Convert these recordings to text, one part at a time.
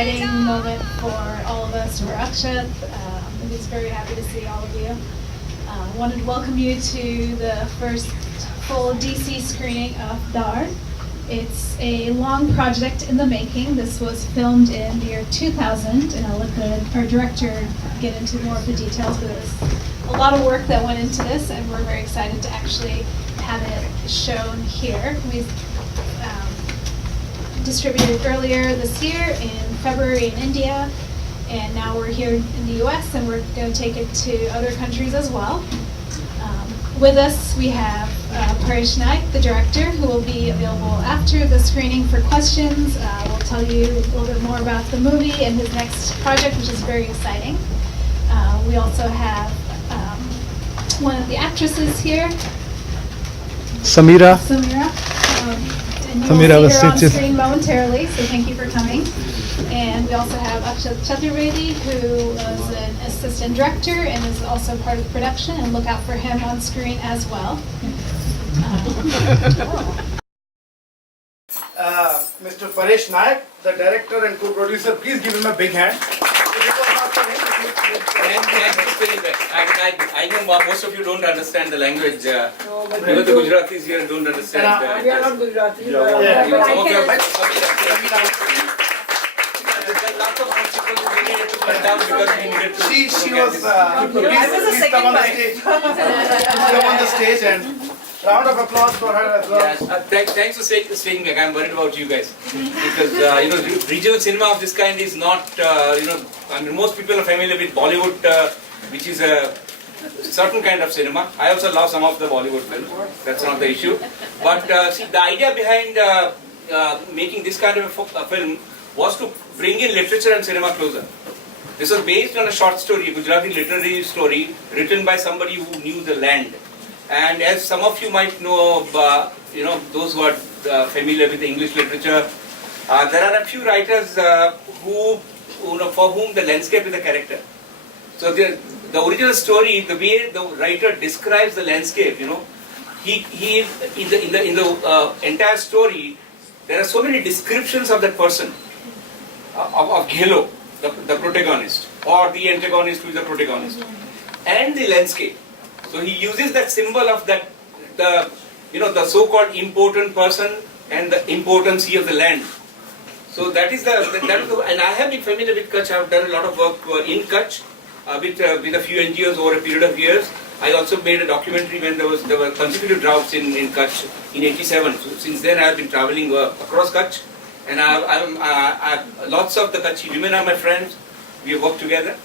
exciting moment for all of us, for Akshat. He's very happy to see all of you. Wanted to welcome you to the first full DC screening of Dhaad. It's a long project in the making. This was filmed in the year 2000, and I'll let our director get into more of the details, but there's a lot of work that went into this, and we're very excited to actually have it shown here. We distributed earlier this year in February in India, and now we're here in the US, and we're going to take it to other countries as well. With us we have Pelva Naik, the director, who will be available after the screening for questions. We'll tell you a little bit more about the movie and his next project, which is very exciting. We also have one of the actresses here, Sameera. And you will see her on screen momentarily, so thank you for coming. And we also have Akshat Chaturvedi, who is an assistant director and is also part of the production, and look out for him on screen as well. Mr. Pelva Naik, the director and co-producer, please give him a big hand. I know most of you don't understand the language. Even the Gujaratis here don't understand. We are not Gujarati. She was please come on the stage. Come on the stage and round of applause for her as well. Thanks for staying back. I'm worried about you guys because regional cinema of this kind is not I mean, most people are familiar with Bollywood, which is a certain kind of cinema. I also love some of the Bollywood films. That's not the issue. But see, the idea behind making this kind of a film was to bring in literature and cinema closer. This was based on a short story, a Gujarati literary story, written by somebody who knew the land. And as some of you might know, those who are familiar with English literature, there are a few writers for whom the landscape is a character. So the original story, the way the writer describes the landscape, he in the entire story, there are so many descriptions of that person, of Ghelo, the protagonist, or the antagonist who is the protagonist, and the landscape. So he uses that symbol of that, the so-called impotent person and the impotency of the land. So that is and I have been familiar with Kachchh. I have done a lot of work in Kachchh with a few NGOs over a period of years. I also made a documentary when there were consecutive droughts in Kachchh in '87. So since then I have been traveling across Kachchh, and lots of the Kachchi women are my friends. We have worked together.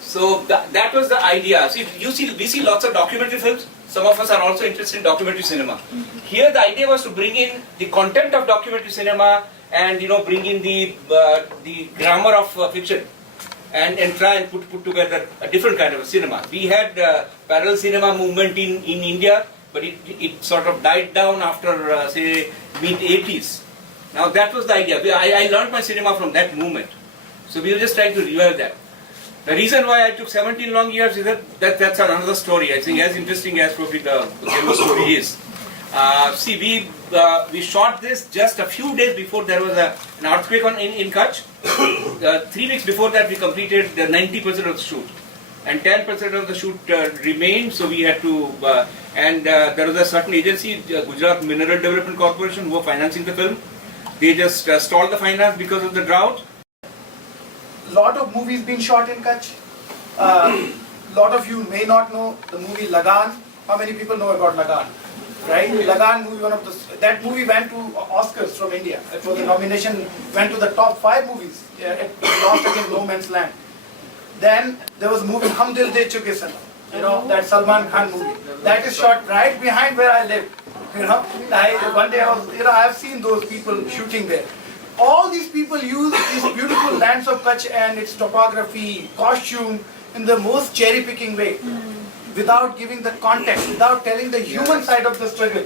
So that was the idea. See, we see lots of documentary films. Some of us are also interested in documentary cinema. Here the idea was to bring in the content of documentary cinema and bring in the grammar of fiction and try and put together a different kind of a cinema. We had parallel cinema movement in India, but it sort of died down after say mid-80s. Now that was the idea. I learned my cinema from that movement. So we were just trying to revive that. The reason why I took 17 long years is that's another story. I think as interesting as probably the Ghelo story is. See, we shot this just a few days before there was an earthquake in Kachchh. 3 weeks before that we completed 90% of the shoot. And 10% of the shoot remained, so we had to, there was a certain agency, Gujarat Mineral Development Corporation, who were financing the film. They just stalled the finance because of the drought. Lot of movies being shot in Kachchh. Lot of you may not know the movie Lagan. How many people know about Lagan? Right? Lagan movie, that movie went to Oscars from India. It was a nomination, went to the top 5 movies. It lost against No Man's Land. Then there was a movie Hum Dil De Chuke Sanam, that Salman Khan movie. That is shot right behind where I live. One day I have seen those people shooting there. All these people use these beautiful lands of Kachchh and its topography, costume in the most cherry-picking way, without giving the context, without telling the human side of the struggle.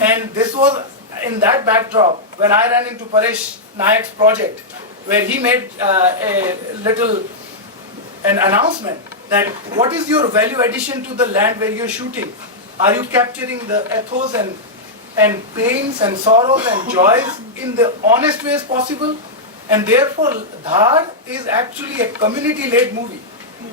And this was in that backdrop when I ran into Pelva Naik's project, where he made an announcement that what is your value addition to the land where you're shooting? Are you capturing the ethos and pains and sorrows and joys in the honest way as possible? And therefore, Dhaad is actually a community-led movie.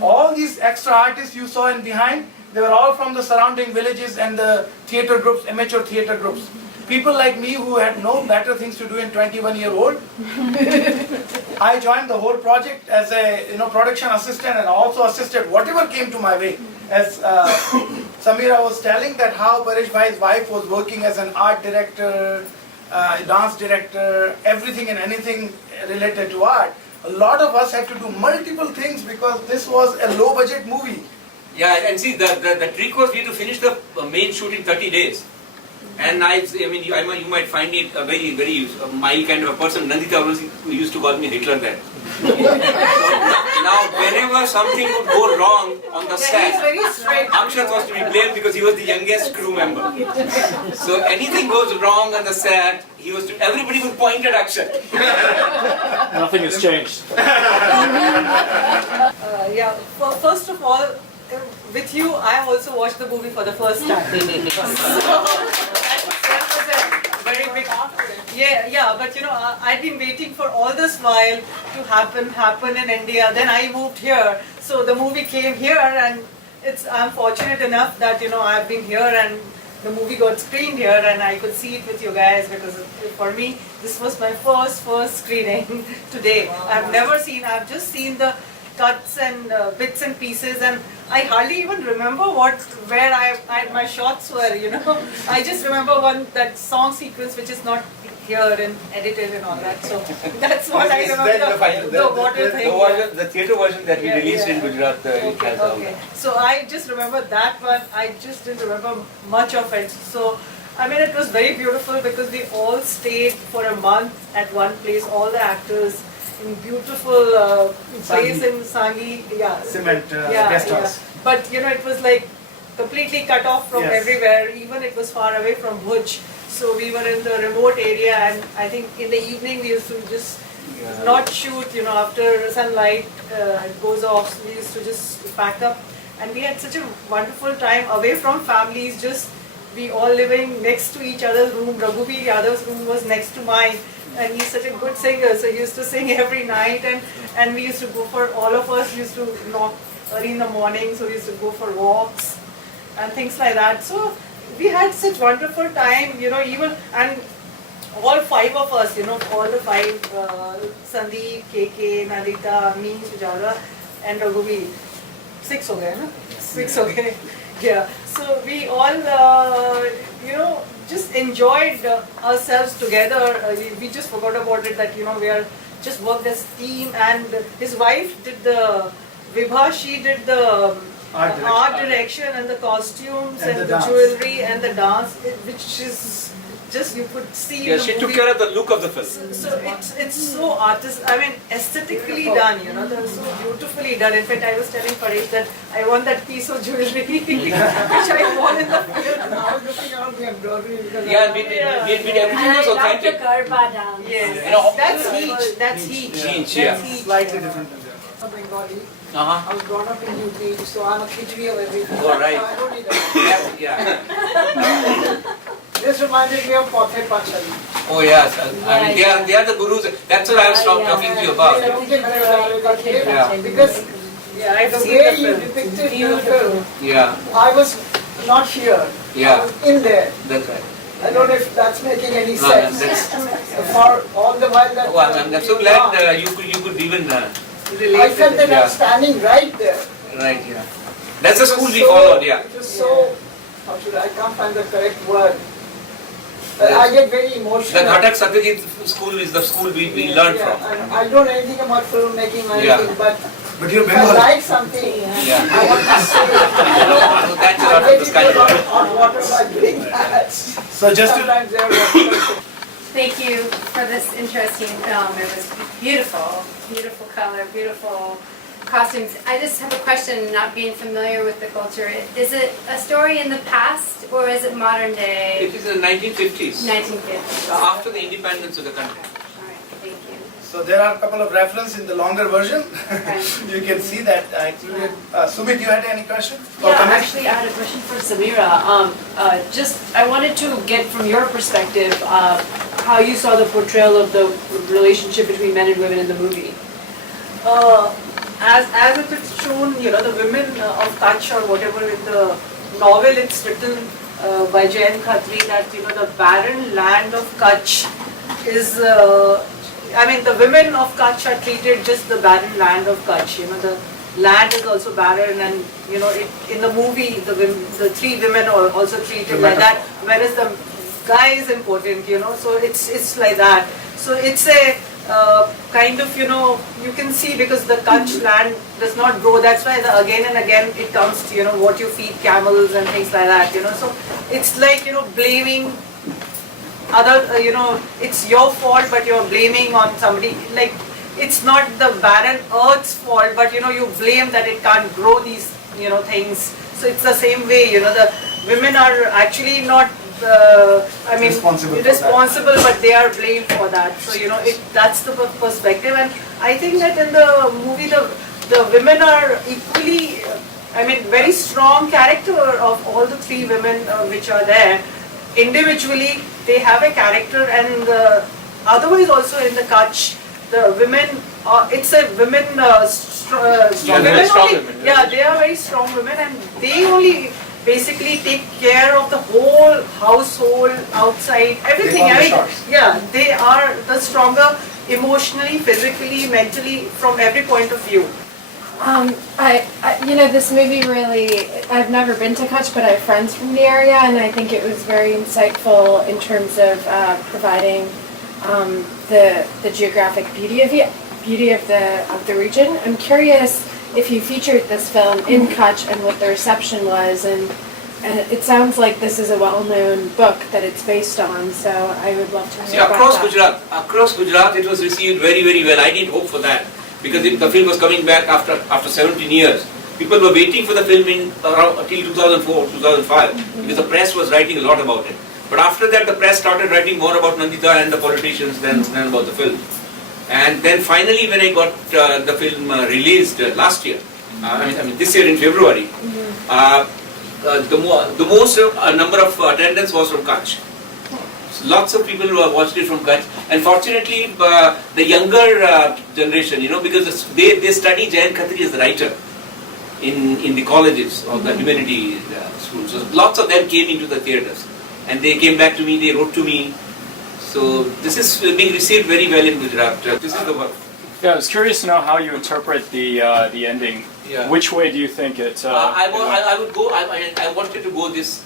All these extra artists you saw in behind, they were all from the surrounding villages and the theatre groups, amateur theatre groups. People like me who had no better things to do in 21-year-old. I joined the whole project as a production assistant and also assisted whatever came to my way. As Sameera was telling that how Paresh Bhai's wife was working as an art director, dance director, everything and anything related to art. A lot of us had to do multiple things because this was a low budget movie. Yeah, and see, the trick was we had to finish the main shoot in 30 days. And you might find it a very, very mild kind of a person. Nandita used to call me Hitler then. So now, whenever something would go wrong on the set, Akshat was to be blamed because he was the youngest crew member. So anything goes wrong on the set, everybody would point at Akshat. Nothing has changed. First of all, with you, I also watched the movie for the first time. So, that was a very big. Yeah, but I'd been waiting for all this while to happen in India. Then I moved here, so the movie came here, and I'm fortunate enough that I've been here and the movie got screened here, and I could see it with you guys because for me this was my first screening today. I've I've just seen the cuts and bits and pieces, and I hardly even remember where my shots were. I just remember that song sequence which is not here and edited and all that. So that's what I remember. The theatre version that we released in Gujarat. Okay. So I just remember that one. I just didn't remember much of it. So it was very beautiful because we all stayed for a month at one place. All the actors. In beautiful place in Sangi, Cement guest house. But it was like completely cut off from everywhere. Even it was far away from Bhuj. So we were in the remote area, and I think in the evening we used to just not shoot. After sunlight goes off, we used to just pack up, and we had such a wonderful time away from families. Just we all living next to each other's room. Raghuveer Yadav's room was next to mine. And he's such a good singer, so he used to sing every night, and we used to go for, all of us used to knock early in the morning, so we used to go for walks and things like that. So we had such wonderful time, even, and all five of us, all the five, Sandeep, KK, Nandita, me, Sujata, and Raghuveer. 6 ho gaye, na? 6 ho gaye. Yeah. So we all, just enjoyed ourselves together. We just forgot about it that, we are just worked as team, and his wife did the Vibha, she did the art direction and the costumes and the jewelry and the dance, which is just you could see. Yeah, she took care of the look of the film. So it's so aesthetically done, they're so beautifully done. In fact, I was telling Paresh that I want that piece of jewelry which I wore in the film. I was looking around the embroidery. Everything was authentic. Yes, that's heat. Slightly different. Bengali. I was brought up in UP, so I'm a khichdi of everything. Oh, right. So I don't need that. This reminded me of Pothe Pachali. Oh yes, they are the gurus. That's what I was talking to you about. Because the way you depicted the film, I was not here. I was in there. That's right. I don't know if that's making any sense. For all the while that. Oh, I'm so glad you could even relate. I felt that I was standing right there. Right, yeah. That's the school we followed, yeah. It was so. I can't find the correct word. I get very emotional. The Ghatak Satyajit school is the school we learned from. I don't know anything about filmmaking or anything, but you're if I like something, I want to say it. That's I get into a lot of hot water by doing that. So just to Sometimes they're Thank you for this interesting film. It was beautiful, beautiful color, beautiful costumes. I just have a question, not being familiar with the culture. Is it a story in the past or is it modern day? It is in the 1950s. 1950s. After the independence of the country. All right, thank you. So there are a couple of references in the longer version. Okay. You can see that I included. Sumit, you had any question? Yeah, actually, I had a question for Sameera. I wanted to get from your perspective, how you saw the portrayal of the relationship between men and women in the movie. As it is shown, the women of Kachchh or whatever in the novel, it's written by Jain Khatri that the barren land of Kachchh is. The women of Kachchh are treated just the barren land of Kachchh. The land is also barren, and in the movie the three women are also treated like that, whereas the guy is important. So it's like that. So it's a kind of you can see, because the Kachchh land does not grow. That's why again and again it comes to what you feed camels and things like that. So it's like blaming other, it's your fault, but you're blaming on somebody. Like, it's not the barren earth's fault, but you blame that it can't grow these things. So it's the same way. The women are actually not responsible, but they are blamed for that. So that's the perspective. And I think that in the movie the women are equally, very strong character of all the three women which are there. Individually they have a character, and otherwise also in the Kachchh, the women, it's a women strong women strong only. Women, yeah, they are very strong women, and they only basically take care of the whole household, outside, everything. They are the stronger emotionally, physically, mentally, from every point of view. This movie really, I've never been to Kachchh, but I have friends from the area, and I think it was very insightful in terms of providing the geographic beauty of the region. I'm curious if you featured this film in Kachchh and what the reception was, and it sounds like this is a well-known book that it's based on, so I would love to hear about that. Across Gujarat it was received very, very well. I didn't hope for that, because the film was coming back after 17 years. People were waiting for the film till 2004, 2005, because the press was writing a lot about it. But after that, the press started writing more about Nandita and the politicians than about the film. And then finally, when I got the film released last year, this year in February, the most number of attendance was from Kachchh. So lots of people watched it from Kachchh, and fortunately, the younger generation, because they study Jain Khatri as a writer in the colleges or the humanity schools. So lots of them came into the theatres, and they came back to me. They wrote to me. So this is being received very well in Gujarat. This is the work. Yeah, I was curious to know how you interpret the ending. Yeah. Which way do you think it? I would go. I wanted to go this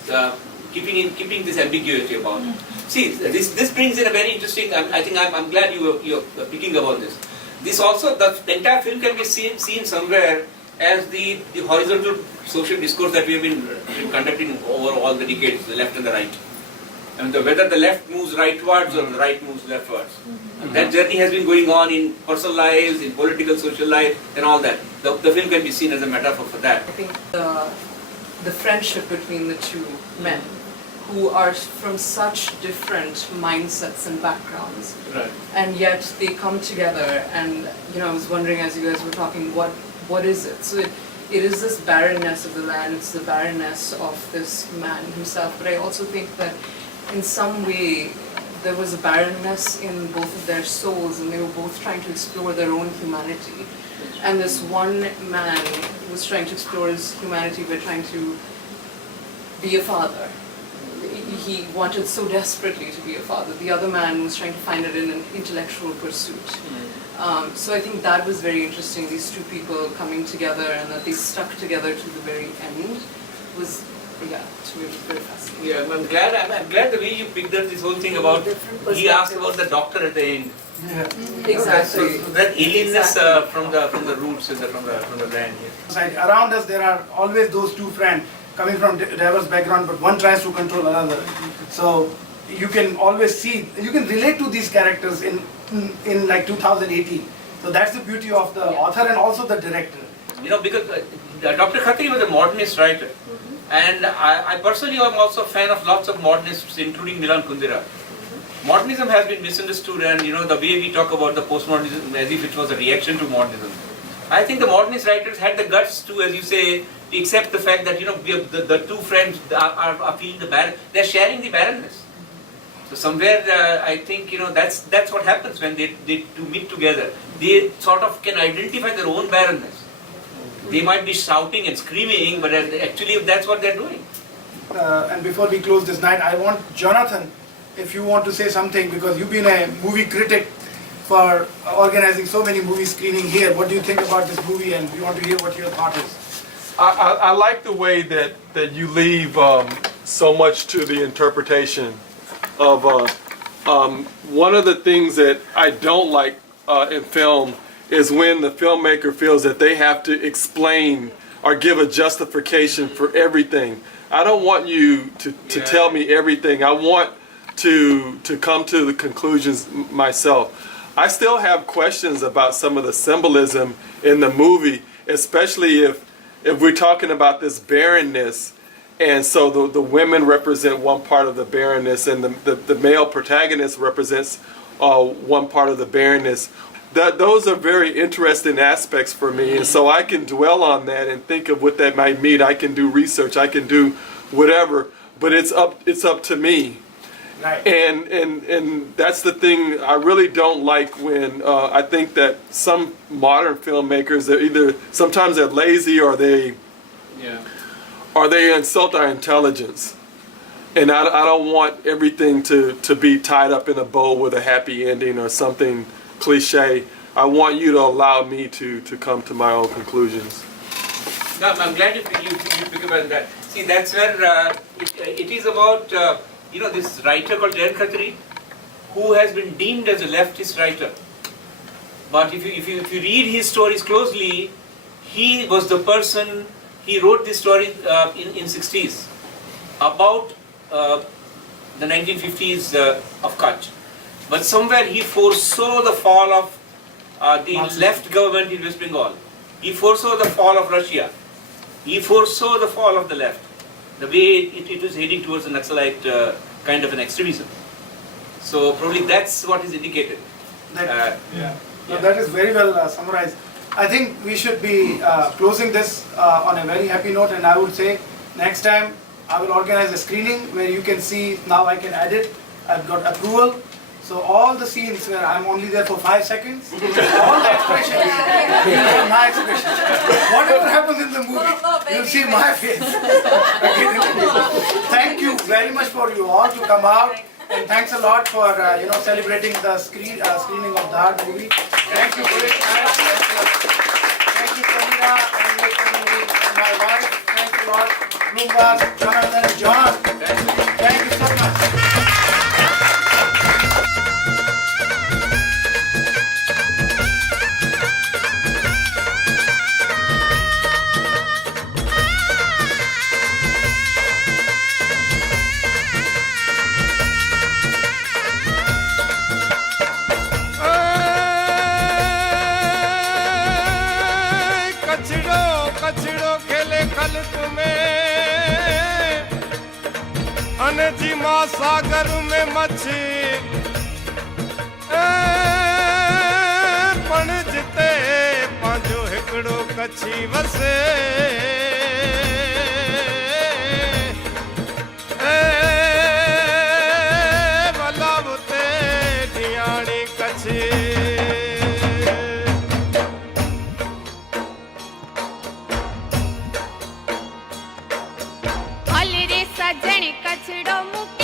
keeping this ambiguity about it. See, this brings in a very interesting. I'm glad you're picking about this. This also, the entire film can be seen somewhere as the horizontal social discourse that we have been conducting over all the decades, the left and the right. Whether the left moves rightwards or the right moves leftwards. That journey has been going on in personal lives, in political, social life, and all that. The film can be seen as a metaphor for that. I think the friendship between the two men, who are from such different mindsets and backgrounds, Right. and yet they come together. And I was wondering, as you guys were talking, what is it? So it is this barrenness of the land. It's the barrenness of this man himself. But I also think that in some way there was a barrenness in both of their souls, and they were both trying to explore their own humanity. And this one man was trying to explore his humanity by trying to be a father. He wanted so desperately to be a father. The other man was trying to find it in an intellectual pursuit. So I think that was very interesting, these two people coming together, and that they stuck together to the very end was, to me, it was very fascinating. Yeah, I'm glad the way you picked up this whole thing about, he asked about the doctor at the end. Exactly. So that alienness from the roots and from the land. Yeah. Around us there are always those two friends coming from diverse background, but one tries to control another. So you can always see, you can relate to these characters in like 2018. So that's the beauty of the author and also the director. Because Dr. Khatri was a modernist writer. And I personally am also a fan of lots of modernists, including Milan Kundera. Modernism has been misunderstood, and the way we talk about the postmodernism as if it was a reaction to modernism. I think the modernist writers had the guts to, as you say, to accept the fact that we have the two friends are feeling the barren. They're sharing the barrenness. So somewhere I think that's what happens when they two meet together. They sort of can identify their own barrenness. They might be shouting and screaming, but actually that's what they're doing. And before we close this night, I want Jonathan, if you want to say something, because you've been a movie critic for organizing so many movie screening here. What do you think about this movie, and we want to hear what your thought is. I like the way that you leave so much to the interpretation of one of the things that I don't like in film is when the filmmaker feels that they have to explain or give a justification for everything. I don't want you to tell me everything. I want to come to the conclusions myself. I still have questions about some of the symbolism in the movie, especially if we're talking about this barrenness, and so the women represent one part of the barrenness, and the male protagonist represents one part of the barrenness. Those are very interesting aspects for me, and so I can dwell on that and think of what that might mean. I can do research, I can do whatever, but it's up to me. Right. And that's the thing I really don't like when I think that some modern filmmakers, sometimes they're lazy or they insult our intelligence. And I don't want everything to be tied up in a bow with a happy ending or something cliche. I want you to allow me to come to my own conclusions. No, I'm glad you pick up on that. See, that's where it is about this writer called Jayant Khatri, who has been deemed as a leftist writer. But if you read his stories closely, he was the person. He wrote this story in 60s about the 1950s of Kachchh. But somewhere he foresaw the fall of the left government in West Bengal. He foresaw the fall of Russia. He foresaw the fall of the left. The way it was heading towards a Naxalite kind of an extremism. So probably that's what is indicated. No, that is very well summarized. I think we should be closing this on a very happy note, and I would say next time I will organize a screening where you can see, now I can edit, I've got approval. So all the scenes where I'm only there for 5 seconds, all the expressions, you'll see my expression. Whatever happens in the movie, you'll see my face. Thank you very much for you all to come out, and thanks a lot for celebrating the screening of Dhaad movie. Thank you for it. Thank you, Sameera, and my wife. Thanks a lot, Bloomberg, Jonathan, John. Thank you so much. जी मां सागर में मच्छी पण जिते पंहिंजो हिकिड़ो कच्छी वसे भला उते ढियाणी कच्छी सजण कचड़ो मुके